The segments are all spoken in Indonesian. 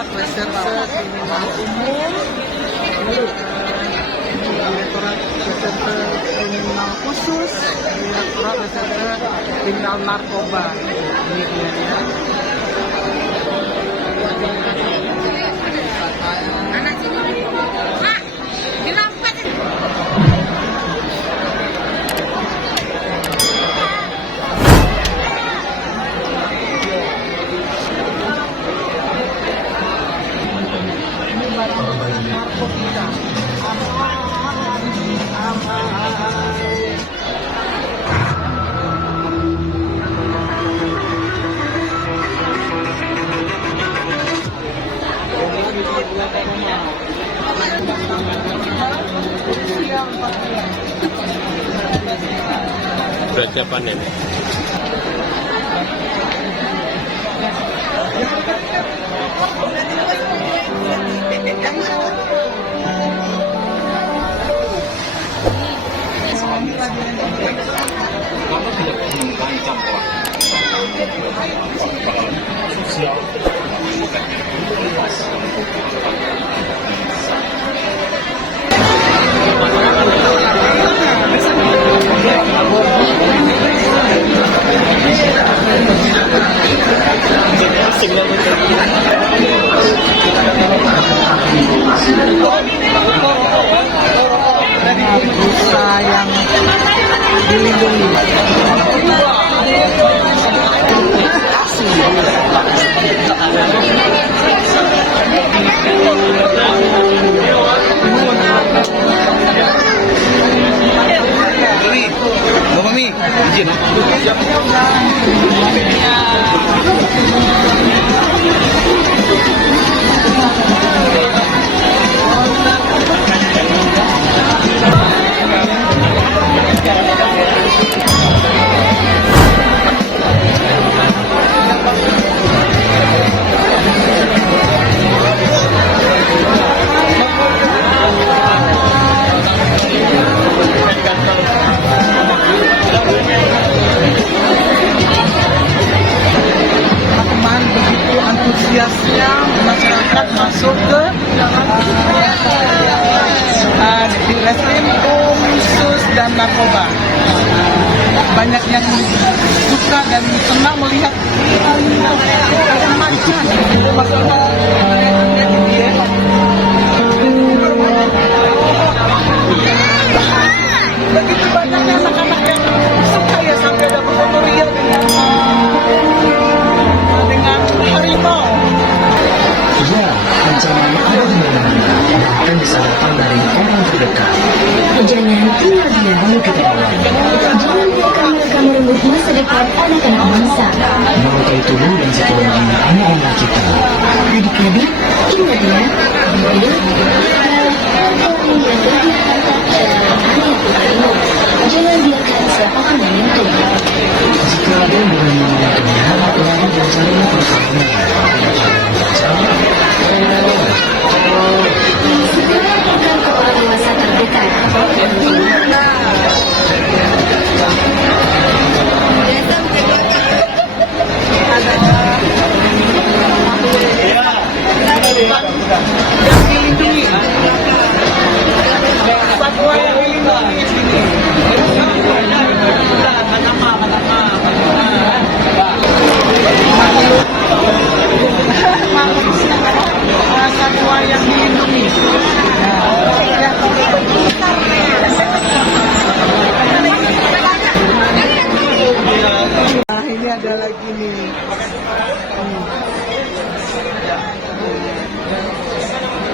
Direktorat Reserse Kriminal Umum, Direktorat Reserse Kriminal Khusus, Direktorat Reserse Kriminal Narkoba. Ini dia ya. Berarti panen. Bursa yang dilindungi. Mami, izin. Begitu antusiasnya masyarakat masuk ke di Reskrim Khusus dan Narkoba. Banyak yang suka dan senang melihat begitu banyaknya anak-anak yang suka ya, sampai ada fotoria dengan harimau. Ya, ancaman ada di mana-mana, bahkan bisa datang dari orang terdekat. Jangan tinggal diam ketahuan. Jangan biarkan mereka merenggut masa depan anak-anak bangsa. Mereka itu dan sekelilingnya anak-anak kita. Adik-adik, ingat ya, bila orang yang berpihak terhadap area kita ini, jangan biarkan siapapun menyentuh. Jika ada yang berani menyentuhnya, lalu biasanya pertama. Segera laporkan ke orang dewasa terdekat. Yang dilindungi, satwa yang dilindungi di sini. Satwa yang dilindungi. Nah, ini ada lagi nih.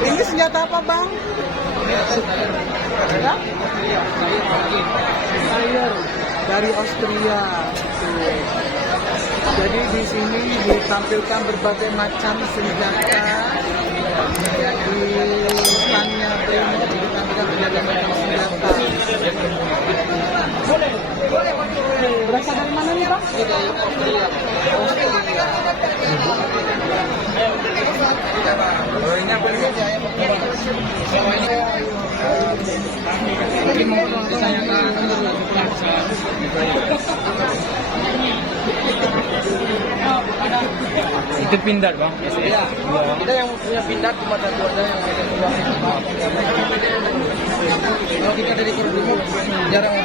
Ini senjata apa, Bang? Ya? Sayur dari Austria. Tuh. Jadi di sini ditampilkan berbagai macam senjata. Di standnya Brimob ditampilkan berbagai macam senjata. Berasal dari mana nih, Bang? Dari Austria. Ini apa nih? Ini mau ditanyakan. Itu pindad bang. Iya, kita yang punya pindad cuma satu ada yang ada dua. Kalau kita dari Kurdumu jarang.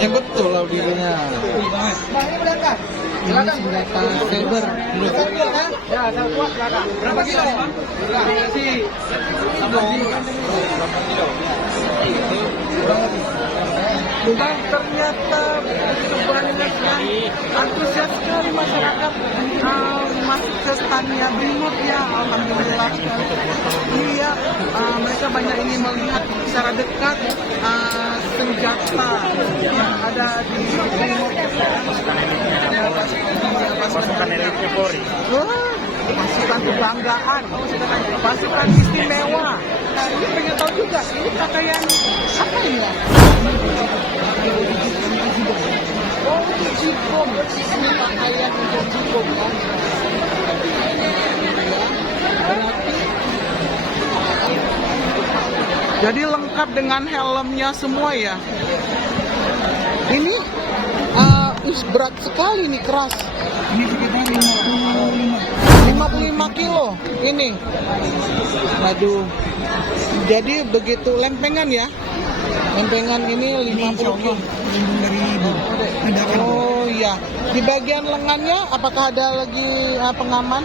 Ya betul lah dirinya. Ini senjata saber. Ya, saya kuat belakang. Berapa kilo? Dan ternyata begitu banyak yang antusias sekali masyarakat masuk ke standnya Brimob ya, alhamdulillah sekali. Iya, mereka banyak ingin melihat secara dekat senjata yang ada di Brimob. Pasukan elitnya Polri. Wah, pasukan kebanggaan, pasukan istimewa. Nah, ini pengen tahu juga, ini pakaian apa ini ya? Oh, untuk jikom. Ini pakaian untuk jikom kan? Jadi lengkap dengan helmnya semua ya. Ini berat sekali nih, keras. Ini sekitar 55 kilo ini. Aduh. Jadi begitu lempengan ya. Lempengan ini 50 kilo. Oh iya. Di bagian lengannya apakah ada lagi pengaman?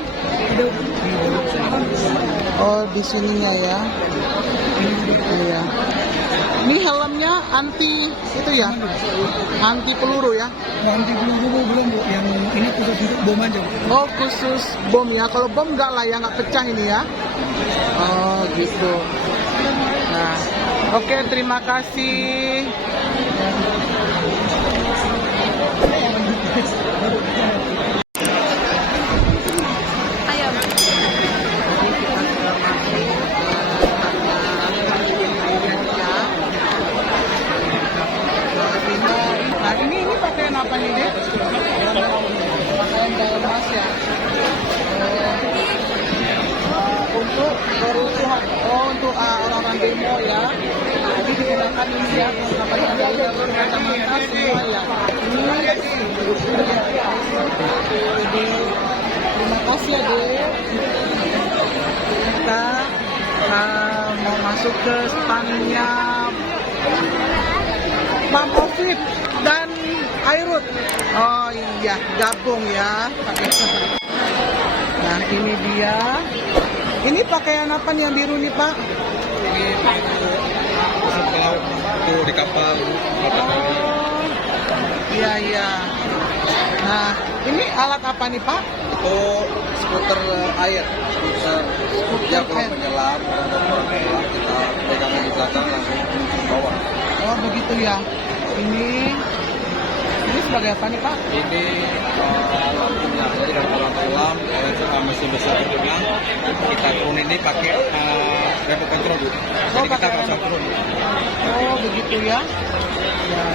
Oh, di sininya ya. Iya. Ini helmnya anti itu ya? Anti peluru ya? Anti peluru belum bu, yang ini khusus untuk bom aja. Oh, khusus bom ya. Kalau bom enggak lah ya, nggak pecah ini ya. Oh, gitu. Nah, oke, terima kasih. Nah, ini pakaian apa nih, Dek? Pakaian dalmas ya. Untuk kerusuhan, untuk orang-orang demo ya. Jadi digunakan ini ya, pakaian dalmas kacamata semua ya. Terima kasih ya, Dek. Kita mau masuk ke standnya Bang Covid dan Airut. Oh iya, gabung ya. Nah, ini dia. Ini pakaian apa nih yang biru nih, Pak? Masuk ke laut, tuh di kapal. Iya, iya. Nah, ini alat apa nih, Pak? Itu skuter air. Ya kalau menyelam, kita pegang di belakang langsung bawa. Oh, begitu ya. Ini sebagai apa nih, Pak? Ini lampunya, jadi dari kolam kolam itu mesin besar itunya kita turun ini pakai remote control. Jadi kita nggak usah turun. Oh, begitu ya. Ya,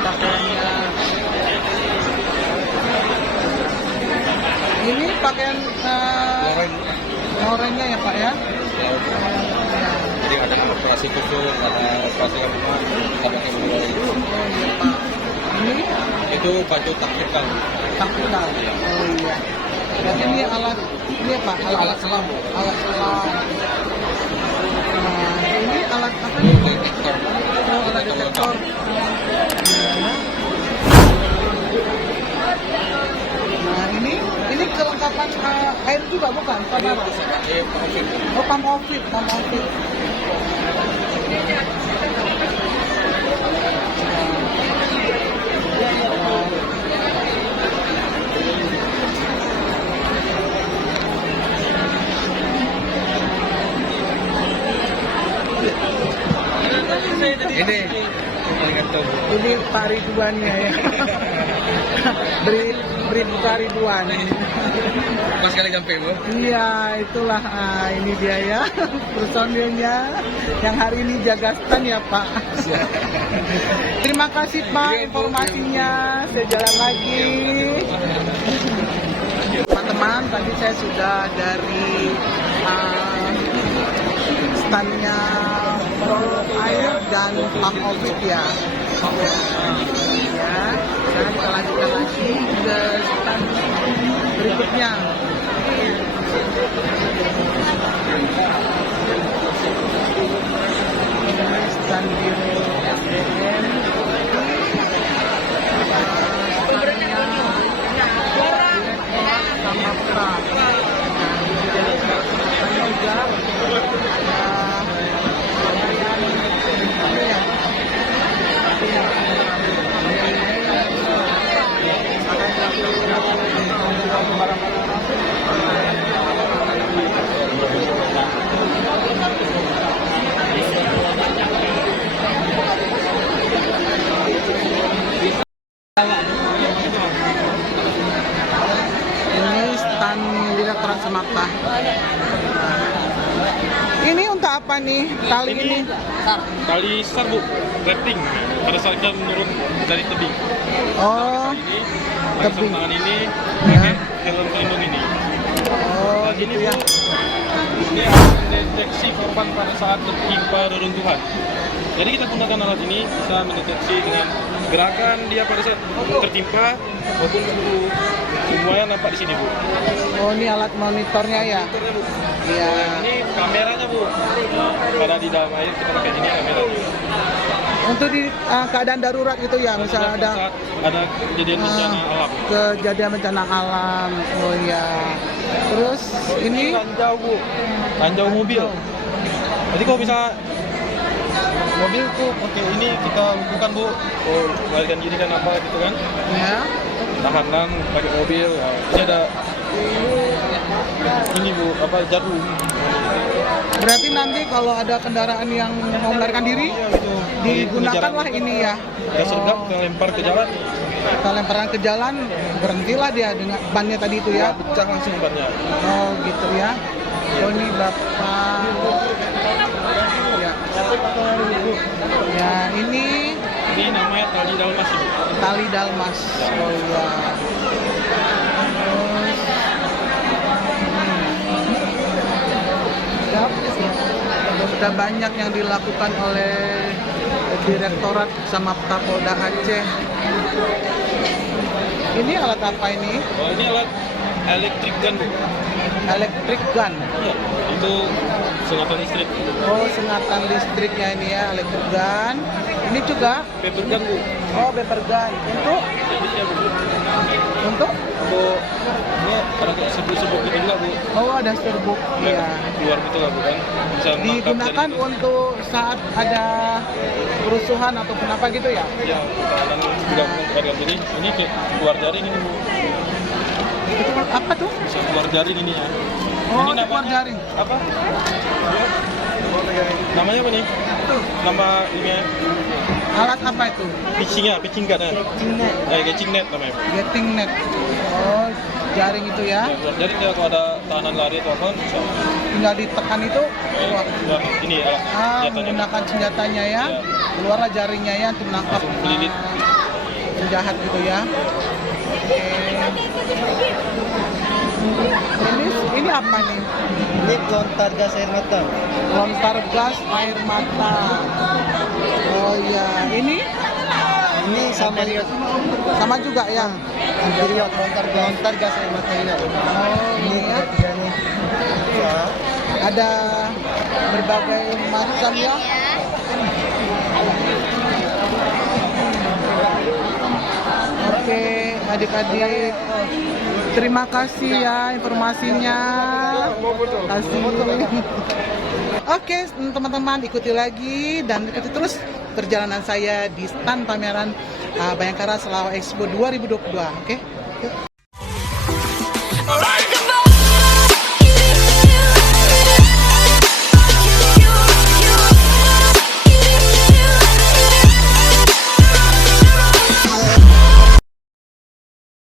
pakaiannya. Ini pakaian orange ya, Pak ya? Jadi ada operasi khusus, ada operasi gabungan, ada yang mulai. Ini Itu baju taktikal. taktikal. Oh iya. Berarti ini alat apa? Alat selam. Alat selam. Nah, ini alat apa nih? Detektor. Oh, alat detektor. Nah, ini kelengkapan air juga bukan? Kamera. Oh, pump outfit. Ini Pak Ridwannya ya. Bribka Ridwan. Pas kali sampai bu. Iya, itulah ini dia ya personilnya yang hari ini jaga stand ya Pak. Terima kasih Pak informasinya. Saya jalan lagi. Teman-teman, tadi saya sudah dari standnya Air dan Pump Outfit ya. Ya, sekarang kita lanjutkan lagi ke stand berikutnya. Ini stand biro SDM. Sama Pak. Ini stand Direktorat Semapta. Ini untuk apa nih? Tali ini? Tali sar bu, rafting. Pada saat kita menurun dari tebing. Oh, Ini pakai tebing. sarung tangan ini, Ya. pakai helm pelindung ini. Oh, Dan gitu ini ya. bu, dia akan mendeteksi korban pada saat tertimpa reruntuhan. Jadi kita gunakan alat ini bisa mendeteksi dengan gerakan dia pada saat tertimpa maupun suhu. Semuanya nampak di sini bu. Oh, ini alat monitornya ya? Motornya bu. Iya. Ini kameranya bu. Pada di dalam air kita pakai ini kamera. Untuk di keadaan darurat itu ya, misalnya ada Saat ada kejadian bencana alam. kejadian bencana alam. Oh iya. Terus ini Ranjau bu, ranjau mobil. Jadi kalau bisa mobil tuh pakai ini kita lakukan bu, oh balikan gini kan apa gitu kan, ya. tahanan pakai mobil. Nah, ini ada ini bu apa jarum. Berarti nanti kalau ada kendaraan yang mau melarikan diri, Iya gitu. digunakanlah ini ya. Kita sergap, kita lempar ke jalan, Kita lemparan ke jalan, berhentilah dia dengan bannya tadi itu ya. pecah langsung bannya. Oh gitu ya. Oh ini Bapak. Ya. Ya ini Ini namanya tali dalmas bu. tali dalmas. Oh iya. Terus sudah banyak yang dilakukan oleh Direktorat Samapta Polda Aceh. Ini alat apa ini? Oh, ini alat elektrik gun bu. Electric gun. Iya, itu sengatan listrik. Oh, sengatan listriknya ini ya, electric gun. Ini juga, Paper gun bu. oh, paper gun. Ini bu. Untuk, Bu, ini ada kayak serbuk-serbuk gitu juga bu. oh ada serbuk. Ya. Keluar gitu lah bu kan. Bisa menangkap Digunakan dari itu. untuk saat ada kerusuhan atau kenapa gitu ya? Ya, pertahanan juga mengeluarkan diri. Ini keluar jaring ini bu. Itu apa tuh? Bisa keluar jaring ini ya. Oh, Ini itu keluar jaring. Apa? Namanya apa nih? Nama ini Alat apa itu? pitching gun ya. Catching net namanya. Getting net. Oh, jaring itu ya. Ya, keluar jaring ya kalau ada tahanan lari atau apa bisa. Tinggal ditekan itu, keluar. Ya, ini alat senjatanya. Menggunakan senjatanya ya. Ya. Keluarlah jaringnya ya untuk menangkap Langsung melilit. penjahat gitu ya. Oke. Ini apa nih? Ini lontar gas air mata. Lontar gas air mata. Oh iya, ini Ini sama sama juga ya. anterior lontar gas air mata ini. Oh Ini ini ya. tiga nih. Ya. Ada berbagai macam ya. Oke, adik-adik. Terima kasih ya informasinya. Kasih. Oke, teman-teman ikuti lagi dan ikuti terus perjalanan saya di stand pameran Bayangkara Selawat Expo 2022. Oke. Yuk.